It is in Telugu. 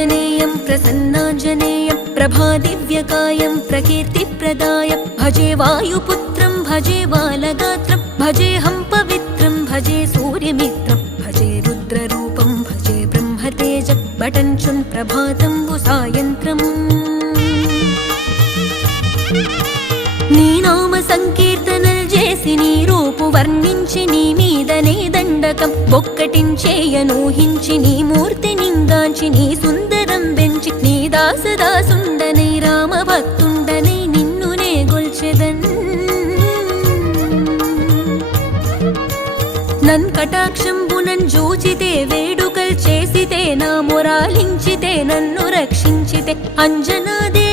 आञ्जनेयं प्रसन्नाञ्जनेयं प्रभादिव्यकायं प्रकीर्तिप्रदाय भजे वायुपुत्रं भजे बालगात्रं भजेऽहं पवित्रं भजे सूर्यमित्रं भजे रुद्ररूपं भजे ब्रह्मतेज बटञ्चुन् प्रभातं सायन्त्रम् నీ నామ సంకీర్తనలు చేసి నీ రూపు వర్ణించి నీ మీదనే దండకం ఒక్కటించేయనూహించి నీ మూర్తి నింగాంచి నీ సుందరం పెంచి నీ దాసదాసుండనై రామభక్తుండనై నిన్నునే గొల్చెదన్ నన్ కటాక్షంబునన్ జూచితే వేడుకల్ చేసితే నా మొరాలించితే నన్ను రక్షించితే అంజనాదే